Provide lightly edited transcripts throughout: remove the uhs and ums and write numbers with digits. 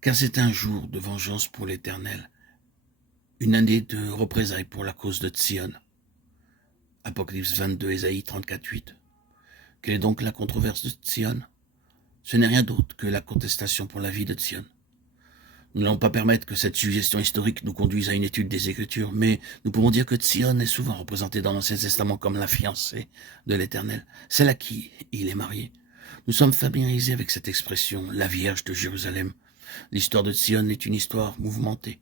Car c'est un jour de vengeance pour l'Éternel, une année de représailles pour la cause de Sion. Apocalypse 22, Ésaïe 34, 8. Quelle est donc la controverse de Sion? Ce n'est rien d'autre que la contestation pour la vie de Sion. Nous n'allons pas permettre que cette suggestion historique nous conduise à une étude des Écritures, mais nous pouvons dire que Sion est souvent représentée dans l'Ancien Testament comme la fiancée de l'Éternel, celle à qui il est marié. Nous sommes familiarisés avec cette expression, la Vierge de Jérusalem. L'histoire de Sion est une histoire mouvementée.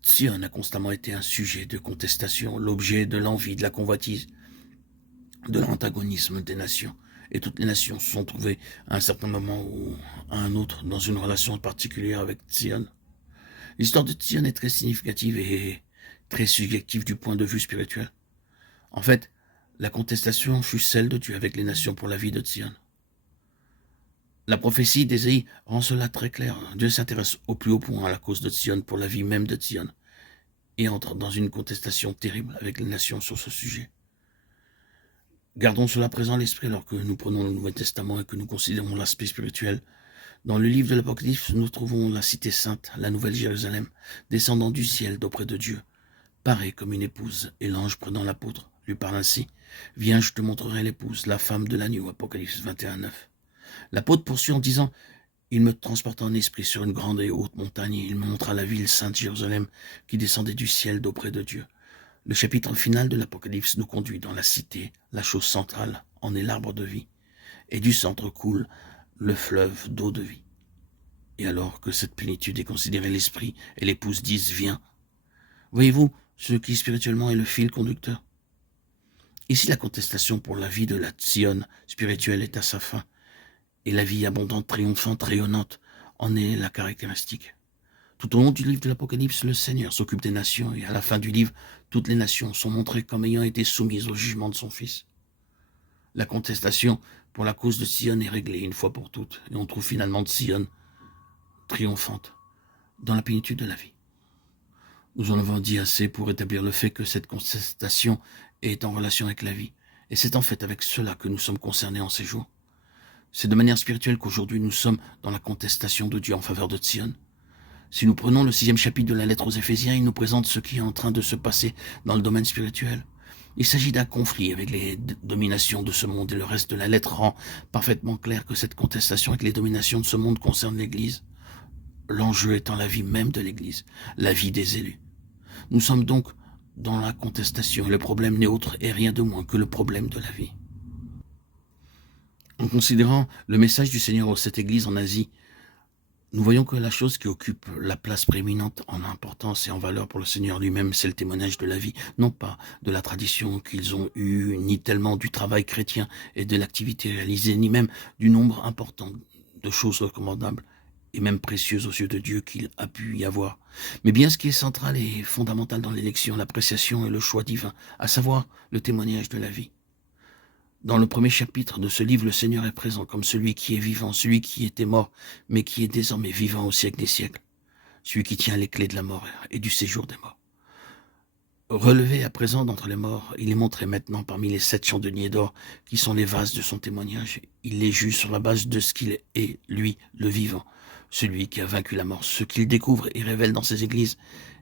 Sion a constamment été un sujet de contestation, l'objet de l'envie, de la convoitise, de l'antagonisme des nations. Et toutes les nations se sont trouvées à un certain moment ou à un autre dans une relation particulière avec Sion. L'histoire de Sion est très significative et très subjective du point de vue spirituel. En fait, la contestation fut celle de Dieu avec les nations pour la vie de Sion. La prophétie d'Ésaïe rend cela très clair. Dieu s'intéresse au plus haut point à la cause de Sion pour la vie même de Sion et entre dans une contestation terrible avec les nations sur ce sujet. Gardons cela présent à l'esprit alors que nous prenons le Nouveau Testament et que nous considérons l'aspect spirituel. Dans le livre de l'Apocalypse, nous trouvons la cité sainte, la nouvelle Jérusalem, descendant du ciel d'auprès de Dieu, parée comme une épouse, et l'ange prenant l'apôtre lui parle ainsi. « Viens, je te montrerai l'épouse, la femme de l'agneau » Apocalypse 21, 9. L'apôtre poursuit en disant « Il me transporta en esprit sur une grande et haute montagne, et il me montra la ville sainte Jérusalem qui descendait du ciel d'auprès de Dieu. » Le chapitre final de l'Apocalypse nous conduit dans la cité, la chose centrale en est l'arbre de vie, et du centre coule le fleuve d'eau de vie. Et alors que cette plénitude est considérée l'esprit, et l'épouse disent « Viens ». Voyez-vous ce qui spirituellement est le fil conducteur? Ici, la contestation pour la vie de la Sion spirituelle est à sa fin, et la vie abondante, triomphante, rayonnante en est la caractéristique. Tout au long du livre de l'Apocalypse, le Seigneur s'occupe des nations, et à la fin du livre, toutes les nations sont montrées comme ayant été soumises au jugement de son Fils. La contestation pour la cause de Sion est réglée une fois pour toutes, et on trouve finalement Sion triomphante dans la plénitude de la vie. Nous en avons dit assez pour établir le fait que cette contestation est en relation avec la vie, et c'est en fait avec cela que nous sommes concernés en ces jours. C'est de manière spirituelle qu'aujourd'hui nous sommes dans la contestation de Dieu en faveur de Sion. Si nous prenons le 6e chapitre de la lettre aux Éphésiens, il nous présente ce qui est en train de se passer dans le domaine spirituel. Il s'agit d'un conflit avec les dominations de ce monde, et le reste de la lettre rend parfaitement clair que cette contestation avec les dominations de ce monde concerne l'Église. L'enjeu étant la vie même de l'Église, la vie des élus. Nous sommes donc dans la contestation, et le problème n'est autre et rien de moins que le problème de la vie. En considérant le message du Seigneur à cette Église en Asie, nous voyons que la chose qui occupe la place prééminente en importance et en valeur pour le Seigneur lui-même, c'est le témoignage de la vie, non pas de la tradition qu'ils ont eue, ni tellement du travail chrétien et de l'activité réalisée, ni même du nombre important de choses recommandables et même précieuses aux yeux de Dieu qu'il a pu y avoir. Mais bien ce qui est central et fondamental dans l'élection, l'appréciation et le choix divin, à savoir le témoignage de la vie. Dans le premier chapitre de ce livre, le Seigneur est présent comme celui qui est vivant, celui qui était mort, mais qui est désormais vivant au siècle des siècles, celui qui tient les clés de la mort et du séjour des morts. Relevé à présent d'entre les morts, il est montré maintenant parmi les 7 chandeliers d'or qui sont les vases de son témoignage. Il les juge sur la base de ce qu'il est, lui, le vivant, celui qui a vaincu la mort. Ce qu'il découvre et révèle dans ses églises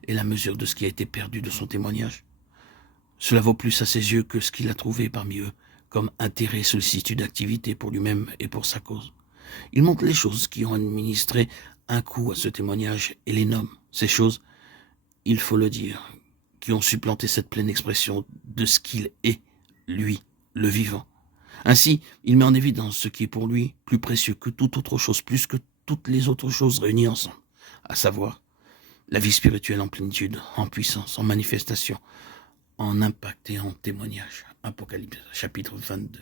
est la mesure de ce qui a été perdu de son témoignage. Cela vaut plus à ses yeux que ce qu'il a trouvé parmi eux, comme intérêt, sollicitude, activité pour lui-même et pour sa cause. Il montre les choses qui ont administré un coup à ce témoignage et les nomme. Ces choses, il faut le dire, qui ont supplanté cette pleine expression de ce qu'il est, lui, le vivant. Ainsi, il met en évidence ce qui est pour lui plus précieux que toute autre chose, plus que toutes les autres choses réunies ensemble, à savoir la vie spirituelle en plénitude, en puissance, en manifestation, en impact et en témoignage. Apocalypse, chapitre 22.